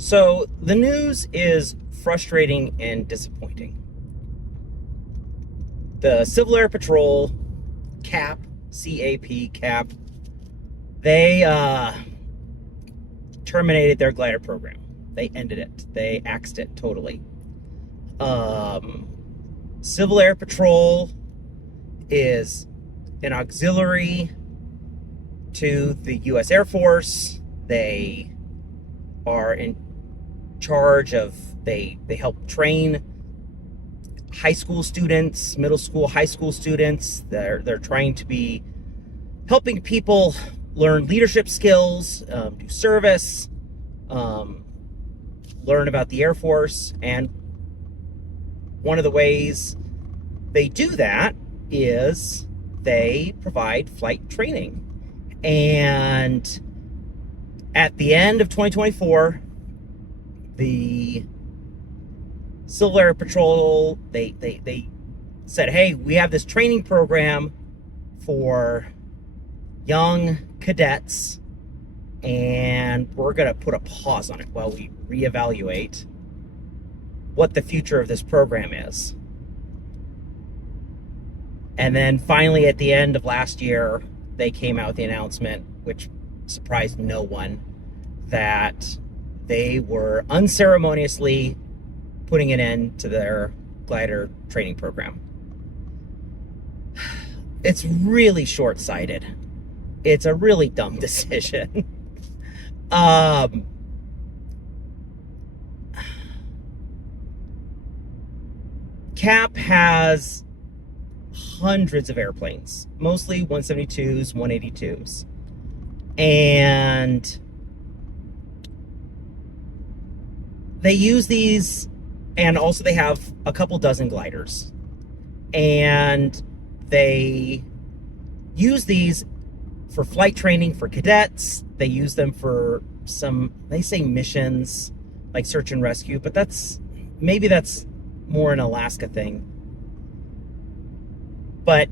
So the news is frustrating and disappointing. The Civil Air Patrol, CAP, they terminated their glider program. They ended it. They axed it totally. Civil Air Patrol is an auxiliary to the U.S. Air Force. They are in charge of, they help train high school students, middle school, high school students. They're trying to be helping people learn leadership skills, do service, learn about the Air Force. And one of the ways they do that is they provide flight training. And at the end of 2024, the Civil Air Patrol, they said, hey, we have this training program for young cadets, and we're going to put a pause on it while we reevaluate what the future of this program is. And then finally, at the end of last year, they came out with the announcement, which surprised no one, that they were unceremoniously putting an end to their glider training program. It's really short-sighted. It's a really dumb decision. CAP has hundreds of airplanes, mostly 172s, 182s. And they use these, and also they have a couple dozen gliders. And they use these for flight training for cadets. They use them for some, they say missions, like search and rescue, but maybe that's more an Alaska thing. But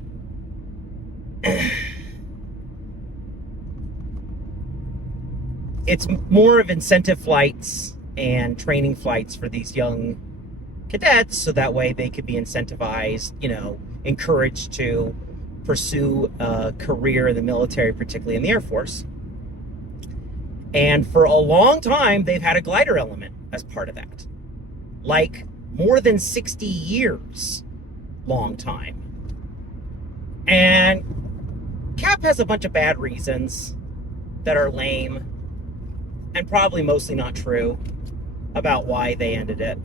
it's more of incentive flights and training flights for these young cadets, so that way they could be incentivized, encouraged to pursue a career in the military, particularly in the Air Force. And for a long time, they've had a glider element as part of that. Like more than 60 years, long time. And CAP has a bunch of bad reasons that are lame and probably mostly not true about why they ended it.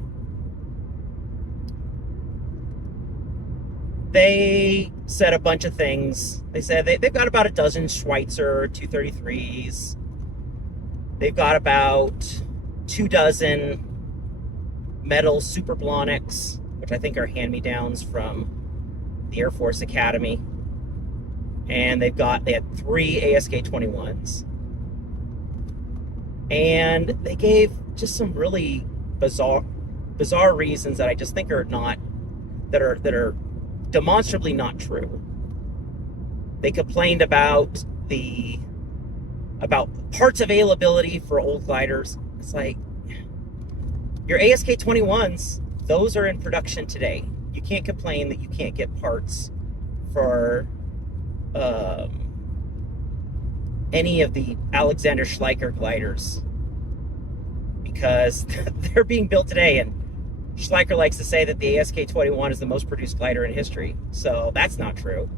They said a bunch of things. They said they've got about a dozen Schweitzer 233s. They've got about 24 metal Super Blonics, which I think are hand-me-downs from the Air Force Academy. And they had 3 ASK-21s. And they gave just some really bizarre reasons that I just think are not, that are demonstrably not true. They complained about parts availability for old gliders. It's like, your ASK-21s, those are in production today. You can't complain that you can't get parts for any of the Alexander Schleicher gliders, because they're being built today, and Schleicher likes to say that the ASK-21 is the most produced glider in history, so that's not true.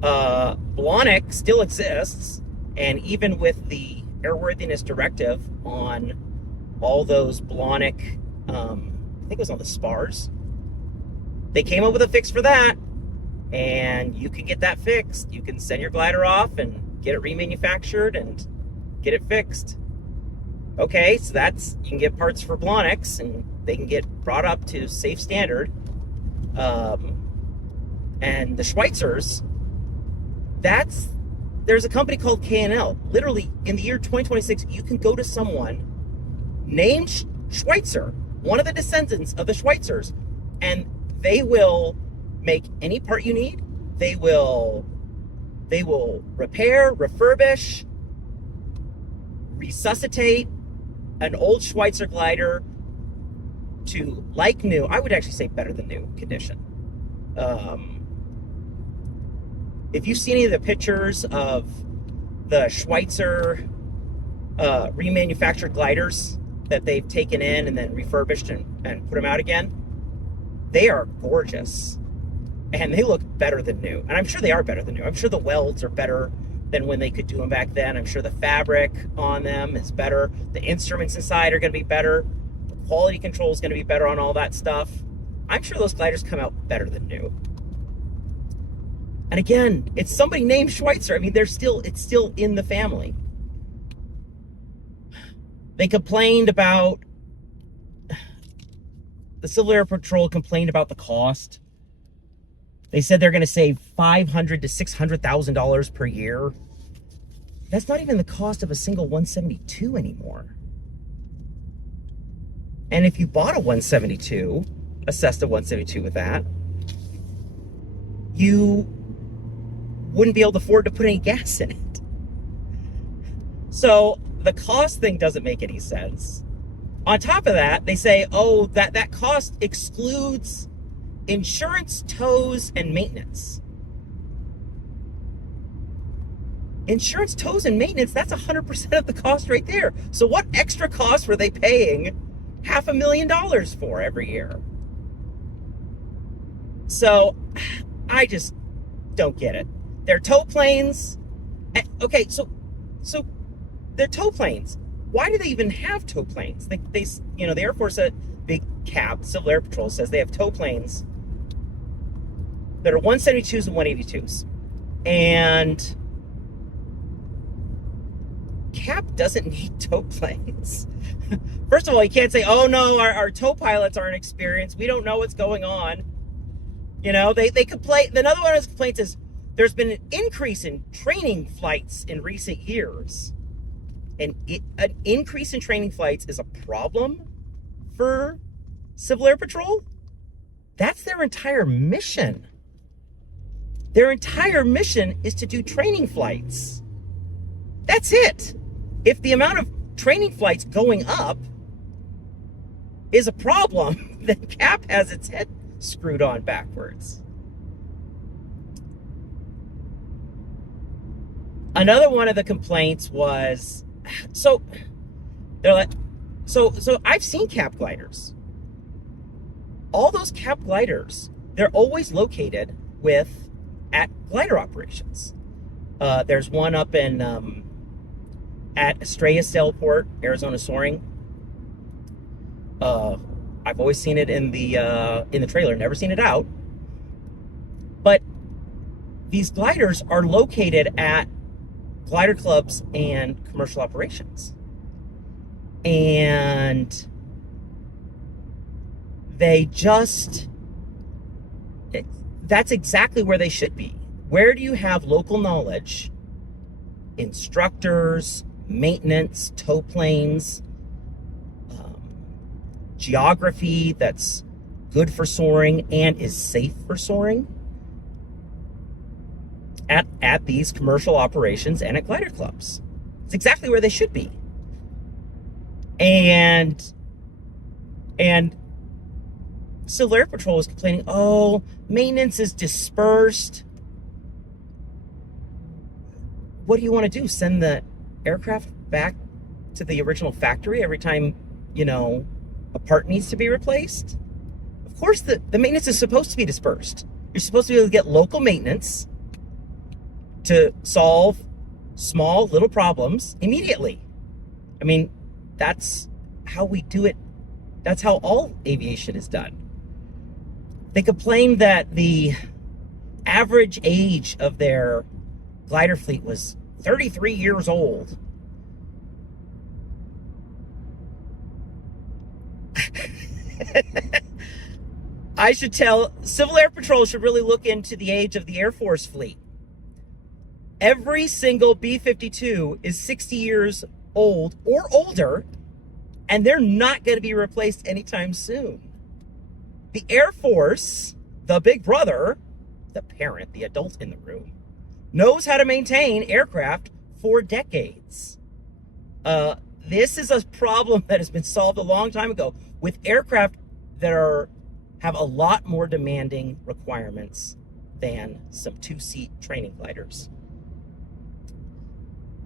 Blonic still exists, and even with the airworthiness directive on all those Blonic, I think it was on the spars, they came up with a fix for that, and you can get that fixed. You can send your glider off and get it remanufactured and get it fixed. Okay, so you can get parts for Blonics, and they can get brought up to safe standard. And the Schweitzers, there's a company called K&L. Literally, in the year 2026, you can go to someone named Schweitzer, one of the descendants of the Schweitzers, and they will make any part you need. They will repair, refurbish, resuscitate, an old Schweitzer glider to like new, I would actually say better than new condition. If you see any of the pictures of the Schweitzer remanufactured gliders that they've taken in and then refurbished and put them out again, they are gorgeous. And they look better than new. And I'm sure they are better than new. I'm sure the welds are better than when they could do them back then. I'm sure the fabric on them is better. The instruments inside are going to be better. The quality control is going to be better on all that stuff. I'm sure those gliders come out better than new. And again, it's somebody named Schweitzer. I mean, it's still in the family. They complained about, the Civil Air Patrol complained about the cost. They said they're going to save $500,000 to $600,000 per year. That's not even the cost of a single 172 anymore. And if you bought a 172, assessed a 172 with that, you wouldn't be able to afford to put any gas in it. So the cost thing doesn't make any sense. On top of that, they say, oh, that cost excludes insurance, tows, and maintenance. Insurance, tows, and maintenance, that's 100% of the cost right there. So what extra costs were they paying $500,000 for every year? So I just don't get it. They're tow planes. Okay, so they're tow planes. Why do they even have tow planes? They the Air Force, the CAP, Civil Air Patrol, says they have tow planes that are 172s and 182s. And CAP doesn't need tow planes. First of all, you can't say, oh no, our tow pilots aren't experienced. We don't know what's going on. They complain. Another one of his complaints is there's been an increase in training flights in recent years. And an increase in training flights is a problem for Civil Air Patrol? That's their entire mission. Their entire mission is to do training flights. That's it. If the amount of training flights going up is a problem, then CAP has its head screwed on backwards. Another one of the complaints was, so I've seen CAP gliders. All those CAP gliders, they're always located at glider operations. There's one up in at Estrella Sailport, Arizona Soaring. I've always seen it in the trailer, never seen it out. But these gliders are located at glider clubs and commercial operations. And that's exactly where they should be. Where do you have local knowledge, instructors, maintenance, tow planes, geography that's good for soaring and is safe for soaring at these commercial operations and at glider clubs? It's exactly where they should be. And Civil Air Patrol is complaining, oh, maintenance is dispersed. What do you want to do? Send the aircraft back to the original factory every time, a part needs to be replaced? Of course, the maintenance is supposed to be dispersed. You're supposed to be able to get local maintenance to solve small little problems immediately. I mean, that's how we do it. That's how all aviation is done. They complained that the average age of their glider fleet was 33 years old. Civil Air Patrol should really look into the age of the Air Force fleet. Every single B-52 is 60 years old or older, and they're not going to be replaced anytime soon. The Air Force, the big brother, the parent, the adult in the room, knows how to maintain aircraft for decades. this is a problem that has been solved a long time ago with aircraft that have a lot more demanding requirements than some two-seat training gliders.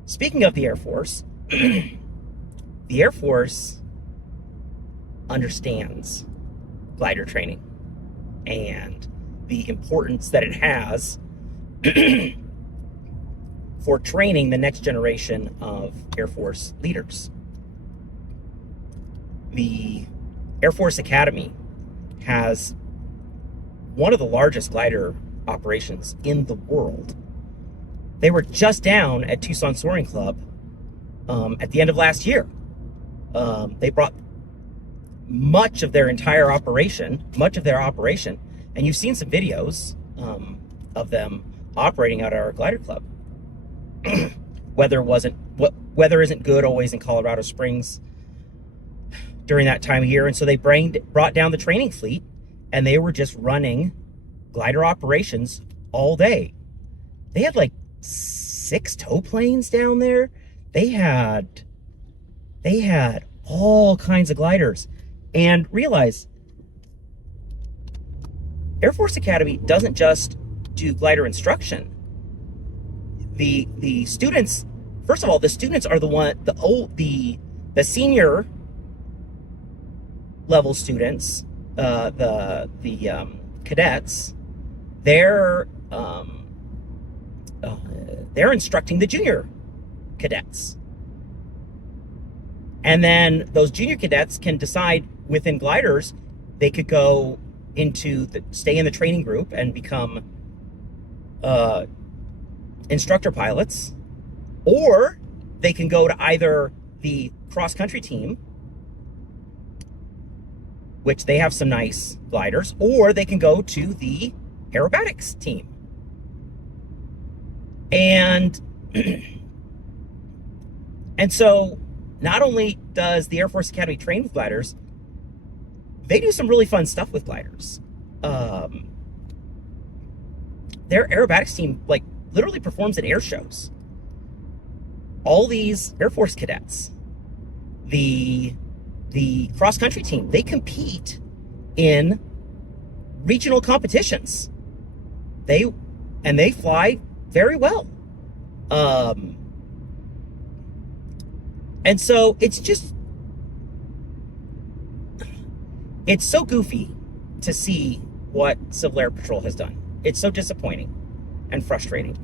Speaking of the Air Force, the Air Force understands glider training and the importance that it has for training the next generation of Air Force leaders. The Air Force Academy has one of the largest glider operations in the world. They were just down at Tucson Soaring Club at the end of last year. They brought much of their operation, and you've seen some videos of them operating out at our glider club. Weather isn't good always in Colorado Springs during that time of year, and so they brought down the training fleet, and they were just running glider operations all day. They had like 6 tow planes down there. They had all kinds of gliders. And realize, Air Force Academy doesn't just do glider instruction. The students, first of all, the students are the senior level students, the cadets. They're instructing the junior cadets. And then those junior cadets can decide within gliders, they could go stay in the training group and become instructor pilots, or they can go to either the cross-country team, which they have some nice gliders, or they can go to the aerobatics team. And so not only does the Air Force Academy train with gliders, they do some really fun stuff with gliders. Their aerobatics team literally performs at air shows. All these Air Force cadets, the cross-country team, they compete in regional competitions. They fly very well. And so it's so goofy to see what Civil Air Patrol has done. It's so disappointing and frustrating.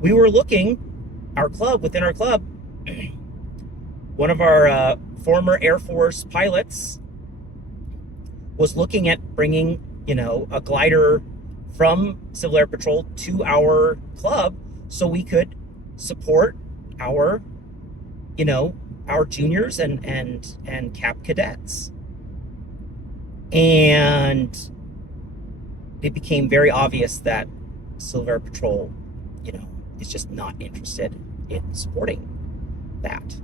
We were looking, within our club, one of our former Air Force pilots was looking at bringing, a glider from Civil Air Patrol to our club so we could support our juniors and cap cadets. And it became very obvious that Civil Air Patrol, is just not interested in supporting that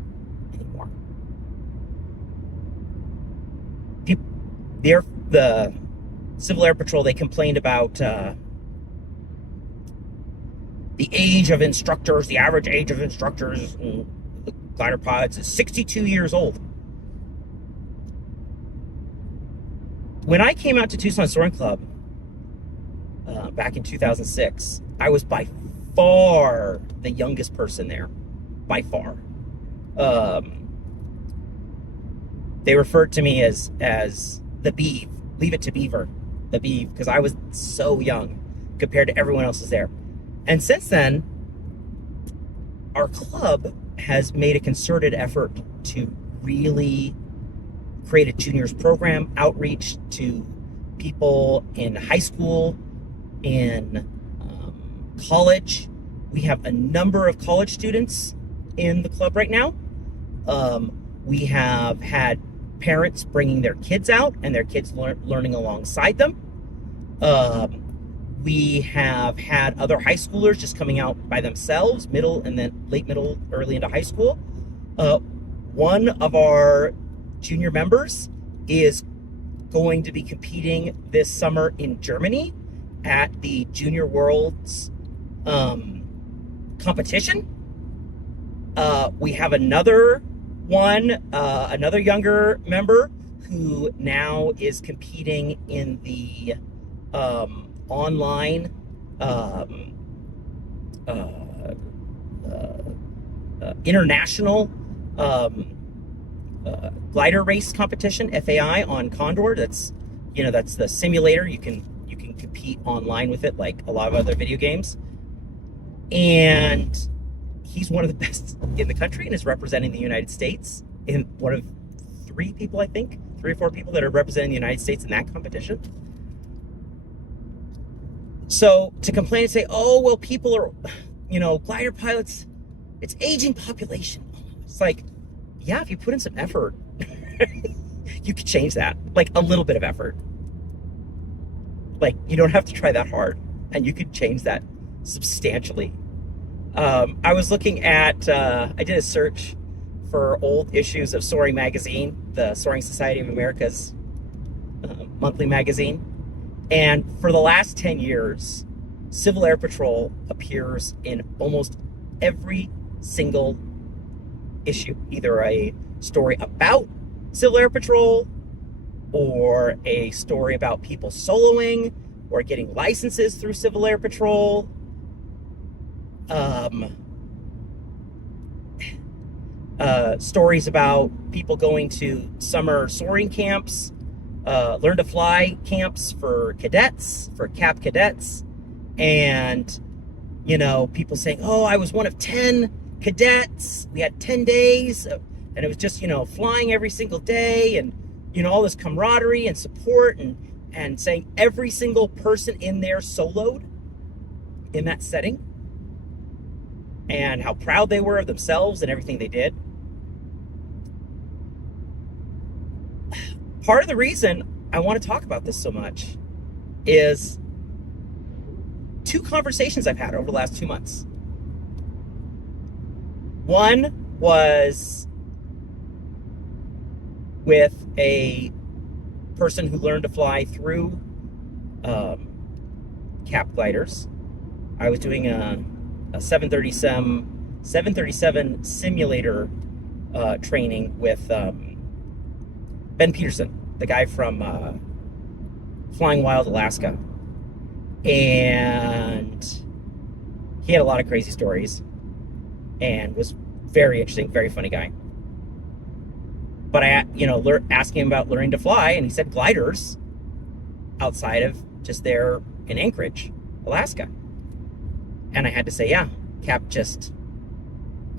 anymore. The Civil Air Patrol, they complained about the age of instructors. The average age of instructors and the glider pilots is 62 years old. When I came out to Tucson Soaring Club back in 2006, I was by far the youngest person there, by far. They referred to me as the Beeve, leave it to Beaver, the Beeve, because I was so young compared to everyone else there. And since then, our club has made a concerted effort to really create a juniors program, outreach to people in high school, in college. We have a number of college students in the club right now. We have had parents bringing their kids out and their kids learning alongside them. We have had other high schoolers just coming out by themselves, middle and then late middle, early into high school. One of our junior members is going to be competing this summer in Germany at the Junior Worlds competition. We have another one, another younger member who now is competing in the online international glider race competition, FAI, on Condor. That's the simulator. You can compete online with it like a lot of other video games. And he's one of the best in the country and is representing the United States in one of 3 people, I think, 3 or 4 people that are representing the United States in that competition. So to complain and say, oh, well, people are, glider pilots, it's aging population. It's like, yeah, if you put in some effort, you could change that. Like a little bit of effort. Like, you don't have to try that hard, and you could change that substantially. I was looking at, I did a search for old issues of Soaring Magazine, the Soaring Society of America's monthly magazine. And for the last 10 years, Civil Air Patrol appears in almost every single issue, either a story about Civil Air Patrol, or a story about people soloing or getting licenses through Civil Air Patrol. Stories about people going to summer soaring camps, learn to fly camps for cadets, for cap cadets, and people saying, oh, I was one of 10 cadets. We had 10 days, and it was just flying every single day, and all this camaraderie and support, and saying every single person in there soloed in that setting, and how proud they were of themselves and everything they did. Part of the reason I want to talk about this so much is 2 conversations I've had over the last 2 months. One was with a person who learned to fly through cap gliders. I was doing a 737 simulator training with Ben Peterson, the guy from Flying Wild Alaska. And he had a lot of crazy stories and was very interesting, very funny guy. But I, asked him about learning to fly, and he said gliders outside of just there in Anchorage, Alaska. And I had to say, yeah, Cap just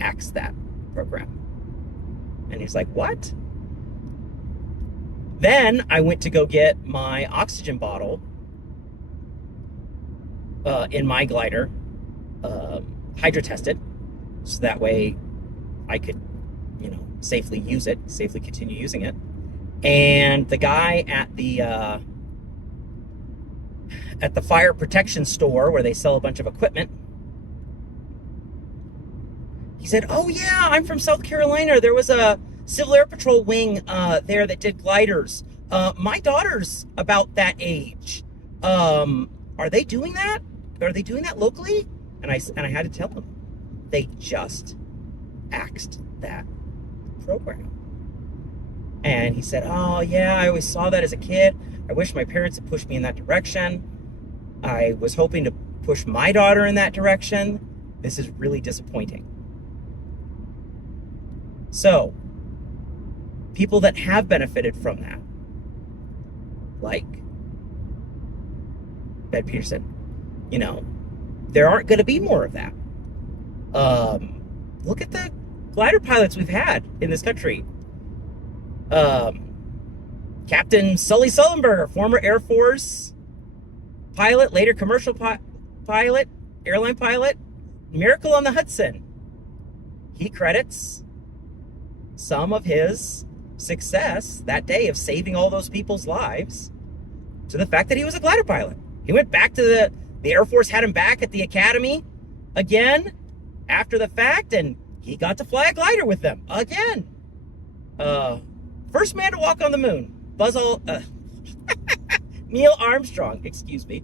axed that program. And he's like, what? Then I went to go get my oxygen bottle in my glider, hydro tested, so that way I could, safely use it, safely continue using it. And the guy at the fire protection store where they sell a bunch of equipment, he said, oh yeah, I'm from South Carolina. There was a Civil Air Patrol wing there that did gliders. My daughter's about that age. Are they doing that? Are they doing that locally? And I had to tell him, they just axed that program. And he said, oh yeah, I always saw that as a kid. I wish my parents had pushed me in that direction. I was hoping to push my daughter in that direction. This is really disappointing. So, people that have benefited from that, like Ben Peterson, there aren't going to be more of that. Look at the glider pilots we've had in this country. Captain Sully Sullenberger, former Air Force pilot, later commercial pilot, airline pilot, Miracle on the Hudson. He credits some of his success that day of saving all those people's lives to the fact that he was a glider pilot. He went back to the Air Force, had him back at the academy again after the fact, and he got to fly a glider with them again. First man to walk on the moon, Neil Armstrong, excuse me.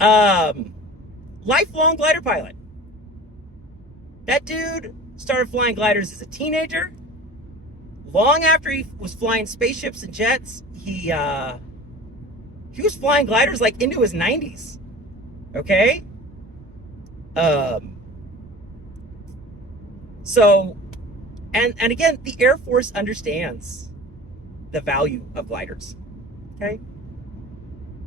Lifelong glider pilot. That dude started flying gliders as a teenager. Long after he was flying spaceships and jets, he was flying gliders like into his 90s. Okay? Um, so, and again, the Air Force understands the value of gliders. Okay?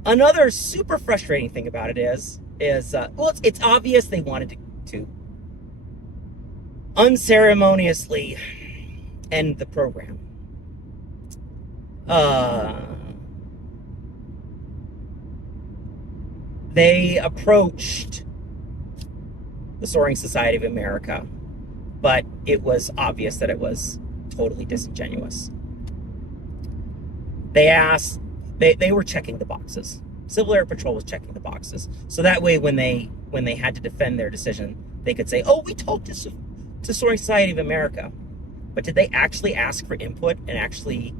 Another super frustrating thing about it is well, it's obvious they wanted to unceremoniously end the program. They approached the Soaring Society of America, but it was obvious that it was totally disingenuous. They were checking the boxes. Civil Air Patrol was checking the boxes, so that way when they had to defend their decision, they could say, "Oh, we talked to Soaring Society of America." But did they actually ask for input and actually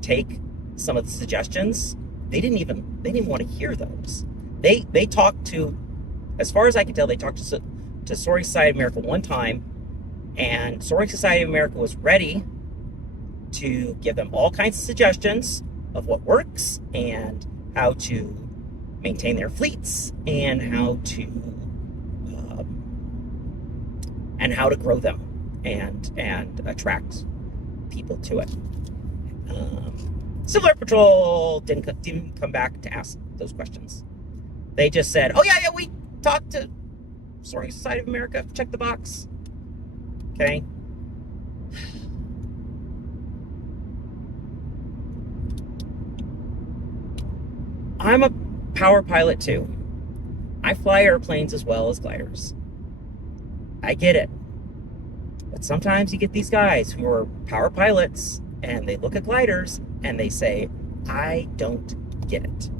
take some of the suggestions? They didn't even want to hear those. They talked to, as far as I can tell, they talked to Soaring Society of America one time, and Soaring Society of America was ready to give them all kinds of suggestions of what works and how to maintain their fleets and how to grow them and attract people to it. Civil Air Patrol didn't come back to ask those questions. They just said, "Oh yeah, we talked to Soaring Society of America. Check the box." Okay. I'm a power pilot too. I fly airplanes as well as gliders. I get it. But sometimes you get these guys who are power pilots and they look at gliders and they say, "I don't get it."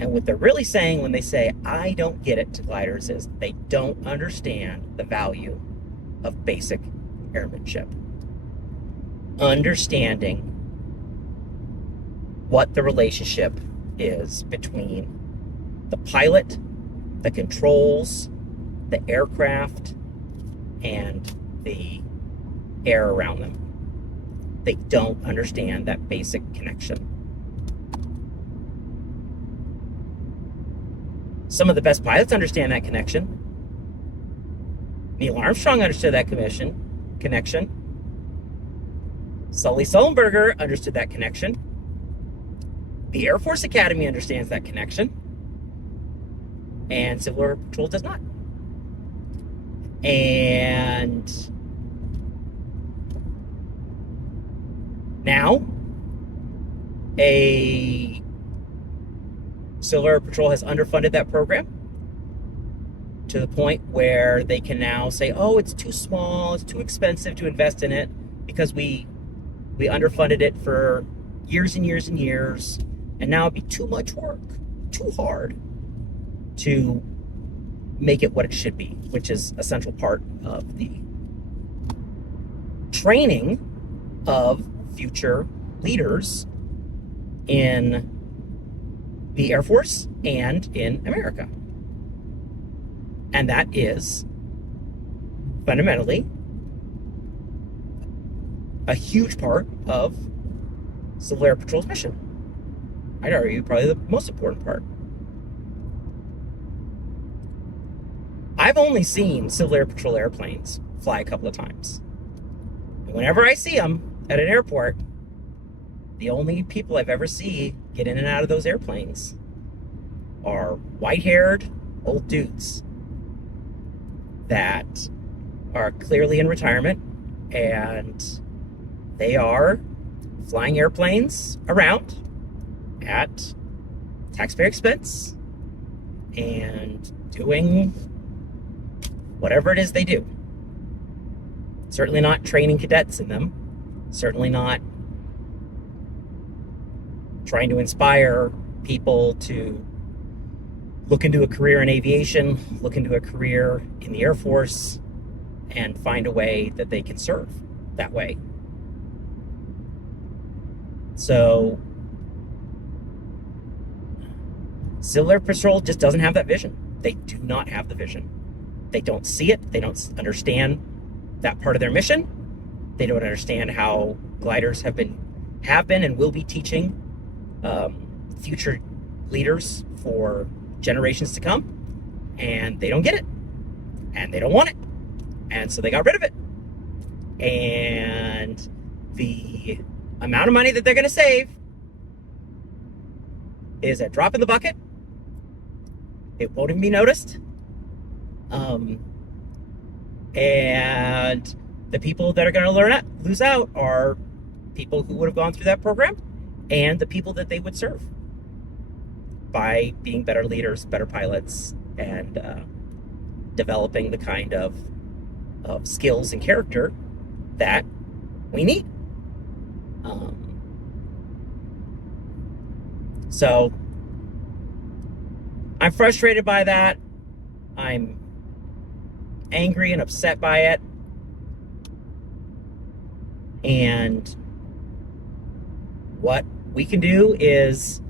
And what they're really saying when they say, "I don't get it" to gliders is they don't understand the value of basic airmanship. Understanding what the relationship is between the pilot, the controls, the aircraft, and the air around them. They don't understand that basic connection. Some of the best pilots understand that connection. Neil Armstrong understood that connection. Sully Sullenberger understood that connection. The Air Force Academy understands that connection. And Civil Air Patrol does not. And now, Civil Air Patrol has underfunded that program to the point where they can now say, "Oh, it's too small, it's too expensive to invest in it because we underfunded it for years and years and years, and now it'd be too much work, too hard to make it what it should be," which is a central part of the training of future leaders in the Air Force and in America. And that is fundamentally a huge part of Civil Air Patrol's mission. I'd argue probably the most important part. I've only seen Civil Air Patrol airplanes fly a couple of times. And whenever I see them at an airport, the only people I've ever seen get in and out of those airplanes are white-haired old dudes that are clearly in retirement, and they are flying airplanes around at taxpayer expense and doing whatever it is they do. Certainly not training cadets in them. Certainly not trying to inspire people to look into a career in aviation, look into a career in the Air Force, and find a way that they can serve that way. So, Civil Air Patrol just doesn't have that vision. They do not have the vision. They don't see it. They don't understand that part of their mission. They don't understand how gliders have been and will be teaching future leaders for generations to come, and they don't get it, and they don't want it, and so they got rid of it. And the amount of money that they're going to save is a drop in the bucket. It won't even be noticed. And the people that are going to lose out are people who would have gone through that program and the people that they would serve by being better leaders, better pilots, and developing the kind of skills and character that we need. So I'm frustrated by that. I'm angry and upset by it. And what we can do is,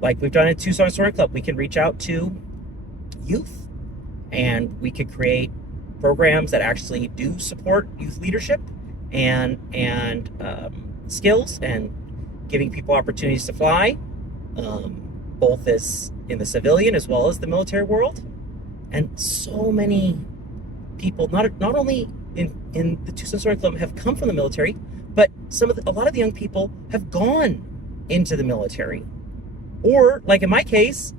like we've done at Tucson Soaring Club, we can reach out to youth, and we could create programs that actually do support youth leadership and skills, and giving people opportunities to fly, both as in the civilian as well as the military world. And so many people, not only in the Tucson Soaring Club, have come from the military, but a lot of the young people have gone into the military. Or, like in my case,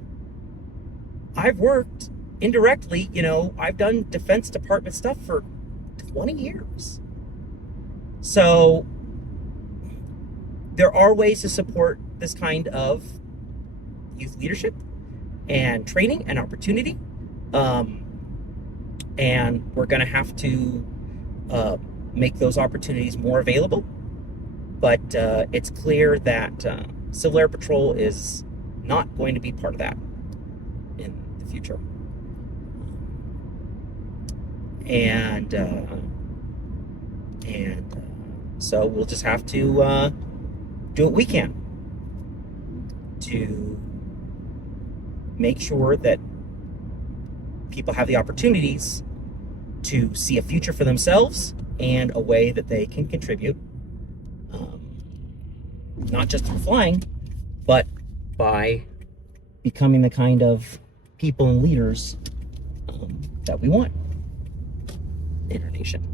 I've worked indirectly, I've done Defense Department stuff for 20 years. So there are ways to support this kind of youth leadership and training and opportunity. And we're going to have to make those opportunities more available. But it's clear that Civil Air Patrol is not going to be part of that in the future. And so we'll just have to do what we can to make sure that people have the opportunities to see a future for themselves and a way that they can contribute, not just through flying, but by becoming the kind of people and leaders that we want in our nation.